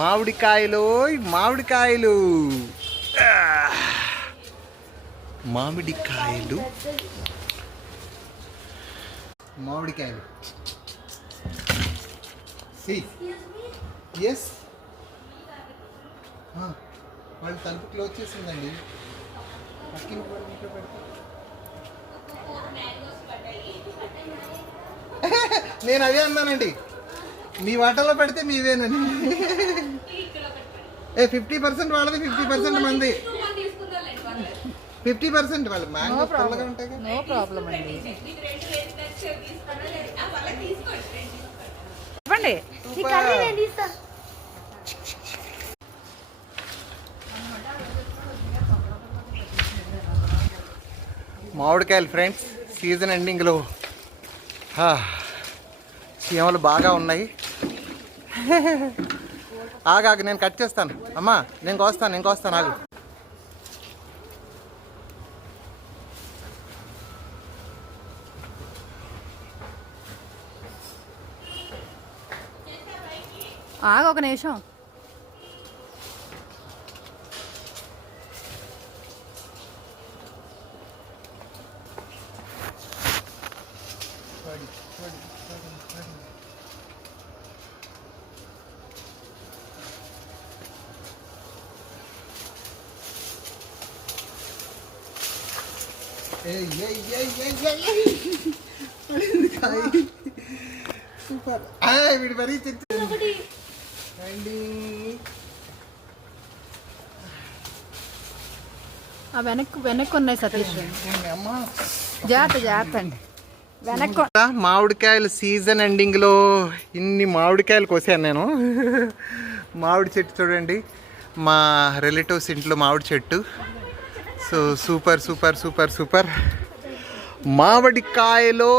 మామిడికాయలు మామిడికాయలు మామిడికాయలు మామిడికాయలు ఎస్ వాళ్ళు తలుపు క్లోజ్ చేసిందండి. నేను అదే అన్నానండి, మీ వాటల్లో పెడితే మీవేనండి. 50% వాళ్ళది, 50% మంది. 50% వాళ్ళు మ్యాంగో పుల్లగా ఉంటాయి. నో ప్రాబ్లం అండి. చెప్పండి. మామిడికాయలు ఫ్రెండ్స్, సీజన్ ఎండింగ్లో చీమలు బాగా ఉన్నాయి. ఆగాగు, నేను కట్ చేస్తాను. అమ్మా నేను కోస్తాను ఆగు. ఆగు ఒక నిమిషం. సూపర్. వీడి మరీ వెనక్కి ఉన్నాయి సతీష్. జాగ్రత్త అండి. వెనక్కి మామిడికాయలు సీజన్ ఎండింగ్లో ఇన్ని మామిడికాయలు కోసాను నేను. మామిడి చెట్టు చూడండి, మా రిలేటివ్స్ ఇంట్లో మామిడి చెట్టు. So super super super super మామిడికాయలు.